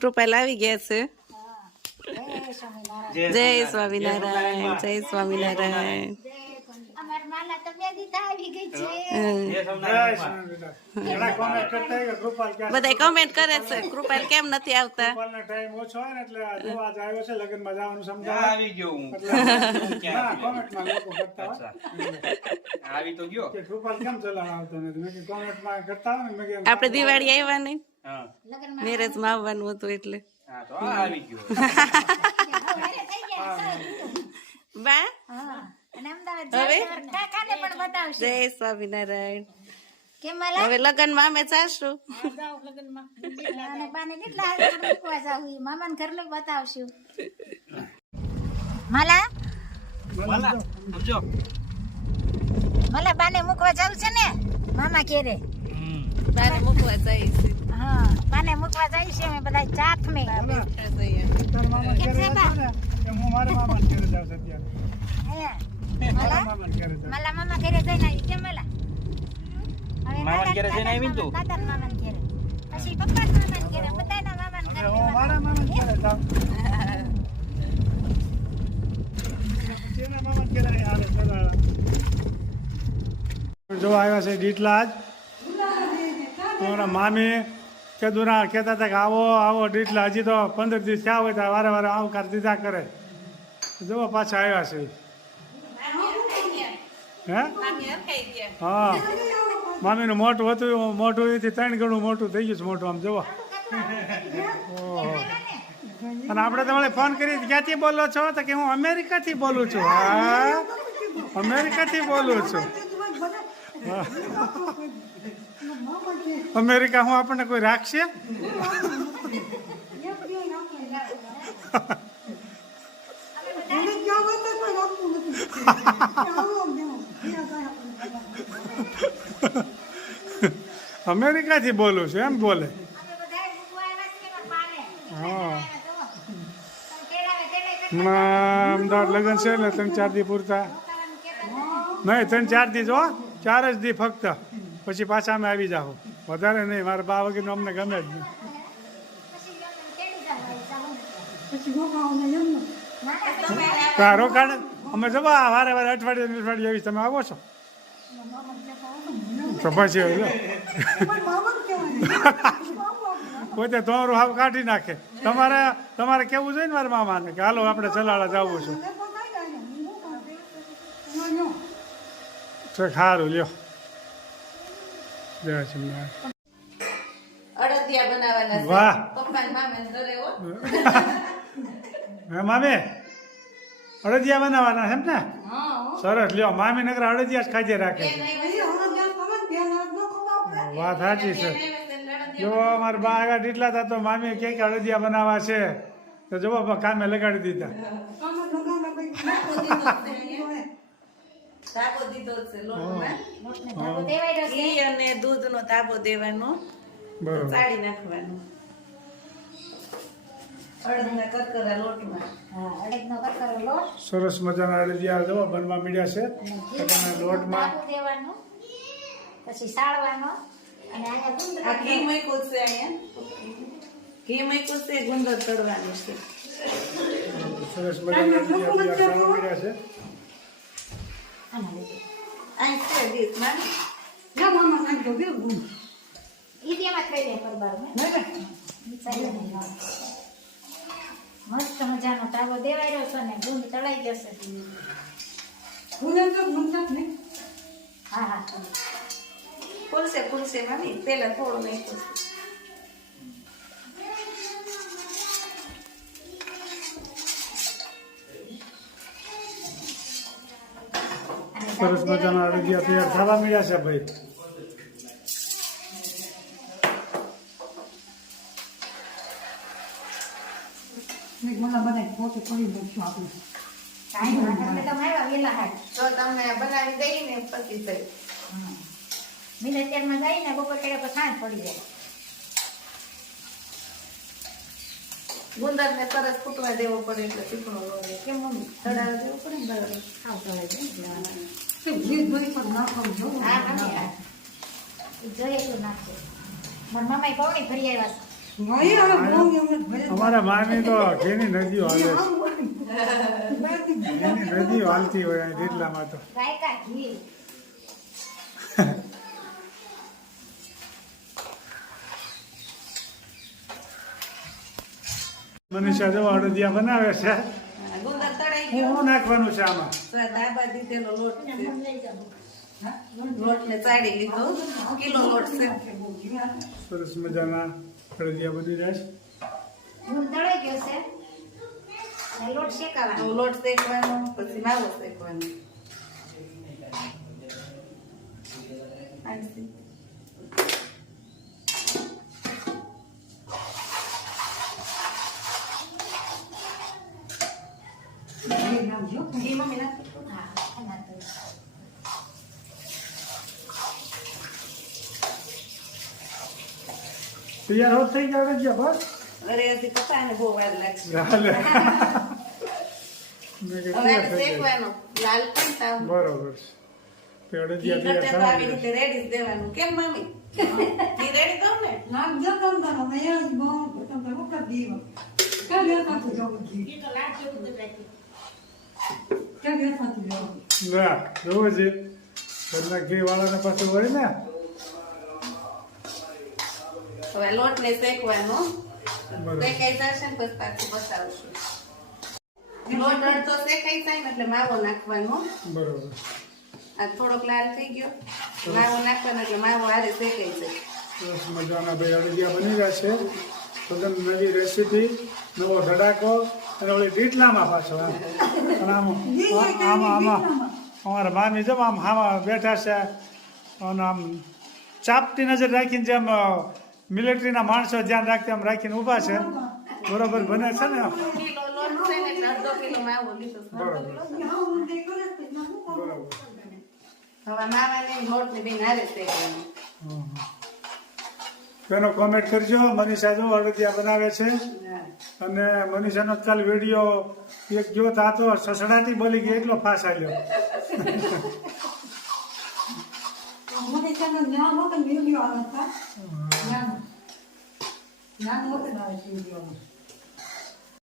કૃપાલ આવી ગયા છે. જય સ્વામિનારાયણ, જય સ્વામિનારાયણ. બધા કમેન્ટ કરે છે કૃપાલ કેમ નથી આવતા. ટાઈમ ઓછો હોય ને એટલે જોવા જ આવ્યો છે. લગ્ન માં જવાનું સમજાય આવી ગયો હું કોમેન્ટમાં લોકો કરતા હોય આવી તો ગયો કે કૃપાલ કેમ ચલાવ આવતો નથી. મેં કોમેન્ટમાં કરતા હોય ને મેં કીધું આપણે દિવાળી આવ્યા ને હા મેરેજ માં આવવાનું હતું એટલે હા તો આવી ગયો બા હવે જય સ્વામિનારાયણ. હવે લગ્ન માં અમે જાશું. મામા ઘર ને બતાવશું. માલા માલા બાને મૂકવા જાવ છે ને મામા ઘેરે. બાને મૂકવા જાય છે. હા બાને મૂકવા જાય છે અમે બધા ચાથ મે. તારા મામા ઘરે હતા ને કે હું મારા મામા ઘરે જાઉં છું અત્યારે. મારા મામા ઘરે જાઉં. માલા મામા ઘરે જઈને આવી કેમ માલા હવે મામા ઘરે જઈને આવી ને તું? દાદા મામા ઘરે પછી પપ્પા મામા ઘરે બધાના મામા ઘરે. હું મારા મામા ઘરે જાઉં. તેના મામા ઘરે આવે સદાળા. જો આવ્યા છે ડીટલા જ અમારા મામી કેદુના કહેતા હતા કે આવો આવો ડીટલા. હજી તો 15 દિવસ થયા હોય તો વારે વારે આવકાર દીધા કરે. જો પાછા આવ્યા છે. હે હા મામીનું મોટું હતું મોટું એથી 3 ગણું મોટું થઈ ગયું છે. મોટું આમ જોવો. ઓહો. અને આપણે તમારે ફોન કરી ક્યાંથી બોલો છો તો કે હું અમેરિકાથી બોલું છું. હા અમેરિકાથી બોલું છું. હા. અમેરિકા હું આપણને કોઈ રાખશે? અમેરિકાથી બોલું છું એમ બોલે. હા હમણાં અમદાવાદ લગ્ન છે ને 3-4 દી પૂરતા નહીં. 3-4 દી જો 4 જ દી ફક્ત. પછી પાછા અમે આવી જાઓ. વધારે નહીં. મારા બા વગરનું અમને ગમે જ નહીં. રોકાણ અમે જવા વારે વારે અઠવાડિયે આવી. તમે આવો છો તો પછી પોતે તમારું હાવ કાઢી નાખે. તમારે કેવું જોઈએ ને મારા મામાને કે હાલો આપણે ચલાડા જવું છે. તો સારું લ્યો. જય સ્વામિનારાયણ. અડદિયા બનાવવાના છે. વાહ. પપ્પાને મામે ઘરે હો. હે મામી અડદિયા બનાવવાના છે એમ ને? સરસ લ્યો. મામી નગર અડદિયા જ ખાજે રાખે છે. વાત સાચી છે. જો મારા બા આગળ ડીટલા હતા તો મામી કે અડદિયા બનાવવા છે તો જવો કામે લગાડી દીધા. તાબો દીધો છે લોટમાં. ધાબો દેવાય છે. ઘી અને દૂધનો તાબો દેવાનો. બરોબર. ચાળી નાખવાનું અડદના કરકરા લોટમાં. હા અડદનો કરકરો લોટ સરસ મજાના અડદિયા જવો બનવા મીડ્યા છે. તમે લોટમાં ધાબો દેવાનો પછી સાળવાનો અને આને આ ઘી મૂક્યું છે અહીંયા. ઘી મૂક્યું છે ગુંદર તળવાની છે. સરસ મજાના અડદિયા બનવા મીડ્યા છે. અહીં છે રીતમાં. ઈ તેમાં થઈ જાય પરબાર મસ્ત મજાનો તાબો દેવાય છે ને ગુંદ તળાઈ જશે. હા હા ફૂલશે મામી. પેલા થોડું નાખ્યું છે. સરસ મજાના અડદિયા તૈયાર થવા મીડ્યા છે ભાઈ. તો તમને બનાવી દઈ ને પછી થઈ. મિનિટમાં જઈ ને બપોર કર્યા પછી સાંજ પડી જાય. ગુંદર ને તરત ફૂટવા દેવો પડે એટલે ચીકણો રહે. કેમ મમ્મી તળાવ દેવો પડે ને બરાબર. ખાવ તળાઈ જાય હા મમ્મી આ. જોઈએ એટલું નાખશે. મારા મામા પૌણી ફરી આવ્યા અમારા માની તો ઘેની નદીઓ હાલે છે ઘેની નદીઓ હાલતી હોય અહીં દીડલામાં તો ગાયકા ઘી મનીષા જો અડદિયા બનાવે છે ગુંદર તળાઈ ગયો શું નાખવાનું છે આમાં તો આ ધાબા દીધેલો લોટ છે લોટને ચાળી લીધો કિલો લોટ છે સરસ મજાના અડદિયા બની રહ્યા છે ગુંદ તળાઈ ગયો છે અને લોટ શેકાવાનો હું લોટ શેકવાનો પછી માવો શેકવાનો આનથી. ઘી મમ્મી નાખ. હા એના તો તૈયાર હોત થઈ ગયા અડદિયા બસ અરે હજી પતા ને બહુ વાર લાગશે હાલે મેં કીધું હવે તૈયાર આને થઈ ગયા. શેકવાનો લાલ પણ થાવ બરોબર છે તે ઘી અડદિયા ઘટે તો તૈયાર આવી થઈ રીતે રેડી જ દેવાનું કેમ મમ્મી ઘી રેડી દઉં ને ના જોવું છે ઘરના ઘી વાળાને પાછું હોય ને હવે લોટ ને શેકવાનો બરોબર. શેકાઈ જશે ને પછી પાછું બતાવશું લોટ અડધો શેકાઈ જાય ને એટલે માવો નાખવાનો બરોબર આ થોડોક લાલ થઈ ગયો માવો નાખવાનો એટલે માવો હારે શેકાઈ જાય સરસ મજાના ભાઈ અડદિયા બની રહ્યા છે તદ્દન નવી રેસીપી નવો ધડાકો અને ઓલી ડીટલામાં પાછો એમ. અને આમાં અમારા મામી જેમ આમ હામાં બેઠા છે અને આમ ચાપતી નજર રાખીને જેમ મિલિટરીના માણસો ધ્યાન રાખતા એમ રાખીને ઊભા છે બરોબર બને છે ને કિલો લોટ છે ને એટલે અડધો કિલો માવો લીધો છે. બરોબર બરોબર હવે માવાને લોટ ને બેન હારે શેકવાનું તેનો કોમેન્ટ કરજો મનીષા જો અડદિયા બનાવે છે હા. અને મનીષાનો કાલ વિડીયો એક જો તા તો સસડાટી બોલી ગઈ એટલો ફાસ આવ્યો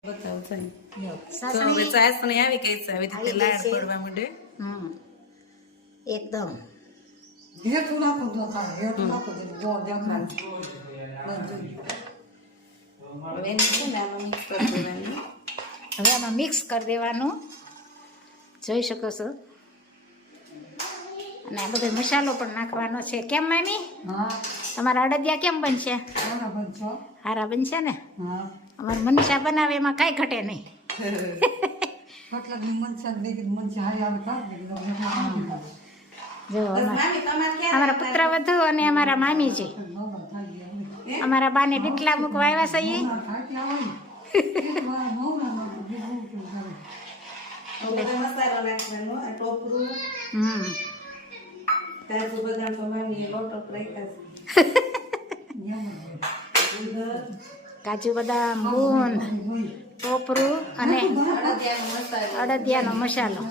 બતાવું છે. તો સાસણી હવે ચાસણી આવી ગઈ છે આવી રીતે લાડ પડવા માંડે એકદમ હવે એને છે ને આમાં મિક્સ કરી દેવાનું હવે આમાં મિક્સ કરી દેવાનું જોઈ શકો છો અને આ બધો મસાલો પણ નાખવાનો છે કેમ મામી તમારા અડદિયા કેમ બનશે હારા બનશે ને અમારે મનીષા બનાવે એમાં કાંઈ ઘટે નહીં જો બસ મામી તમારે ક્યાં અમારા પુત્ર વધુ અને અમારા મામીજી અમારા બાને ડીટલા મૂકવા આવ્યા છે ઈ. હવે બધો મસાલો નાખવાનો આ ટોપરું કાજુ બદામ તો મામીએ લોટો રાખ્યા છે ગુંદર, કાજુ બદામ બૂંદ ટોપરું અને અડદિયાનો મસાલો અડદિયાનો મસાલો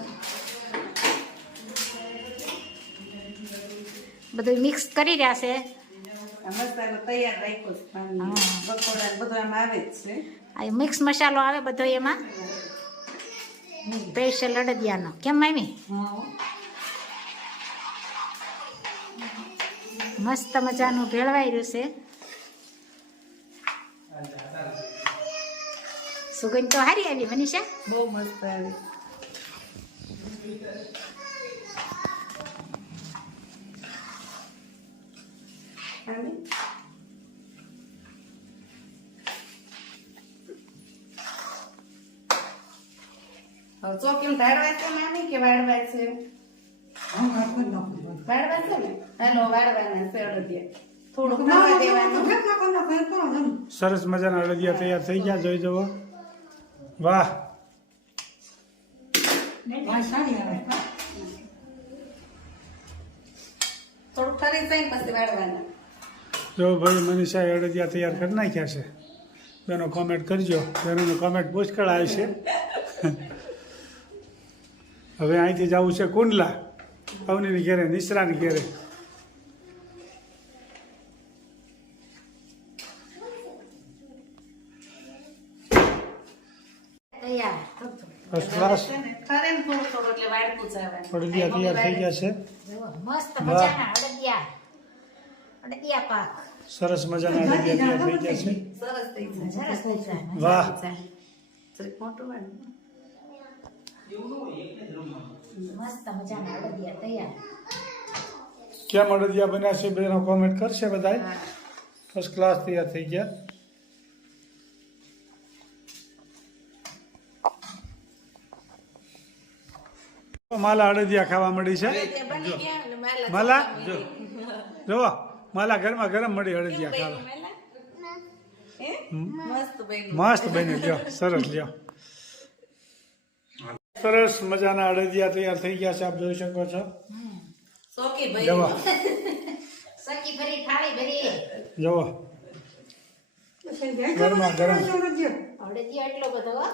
બધું મિક્સ કરી રહ્યા છે આ મસાલો તૈયાર રાખ્યો છે મામીએ. પકોડા ને બધું આમાં આવે જ છે આ મિક્સ મસાલો આવે બધો એમાં સ્પેશિયલ અડદિયાનો કેમ મામી મસ્ત મજાનું ભેળવાઈ રહ્યું છે સુગંધ તો સારી આવી મનીષા બહુ મસ્ત આવે મામી હવે ચોકીમ ઢાળવા છે મામી કે વાળવા છે વાળવા છે ને હાલો વાળવાના છે અડદિયા થોડુંક નવા દેવાનું સરસ મજાના અડદિયા તૈયાર થઈ ગયા જોઈ જવો વાહ થોડુંક ઠરી જાય ને પછી વાળવાના જો ભાઈ મનીષાએ અડદિયા તૈયાર કરી નાખ્યા છે તેનો કોમેન્ટ કરજો તેનું કોમેન્ટ પુષ્કળ આવશે હવે અહીંથી જવું છે કુંડલા અવનીની ઘેરે નિસરાની ઘેરે અડદિયા ફર્સ્ટ ક્લાસ છે ને, ઠરે ને થોડું થોડું એટલે વાળતું જવાનું. અડદિયા તૈયાર થઈ ગયા છે. જુઓ, મસ્ત મજાના અડદિયા અડદિયા પાક સરસ મજાના અડદિયા તૈયાર થઈ ગયા છે. સરસ થઈ જાય. સરસ થઈ જાય વાહ થોડીક મોટું વાળું. મસ્ત મજાના અડદિયા તૈયાર કેમ અડદિયા બન્યા છે બેનો કોમેન્ટ કરશે બધાય. હા. ફર્સ્ટ ક્લાસ તૈયાર થઈ ગયા. માલા અડદિયા ખાવા મળી છે. તે બની ગયા ને માલા માલા? જો જોવો માલા ગરમા ગરમ મળી અડદિયા ખાવા. માલા હે મસ્ત બન્યું. મસ્ત બન્યું લ્યો સરસ લ્યો. સરસ મજાના અડદિયા તૈયાર થઈ ગયા છે આપ જોઈ શકો છો. સોકી જવો ભાઈ સકી ભરી થાળી ભરી જવો ગરમા ગરમ અડદિયા એટલો બધો હો.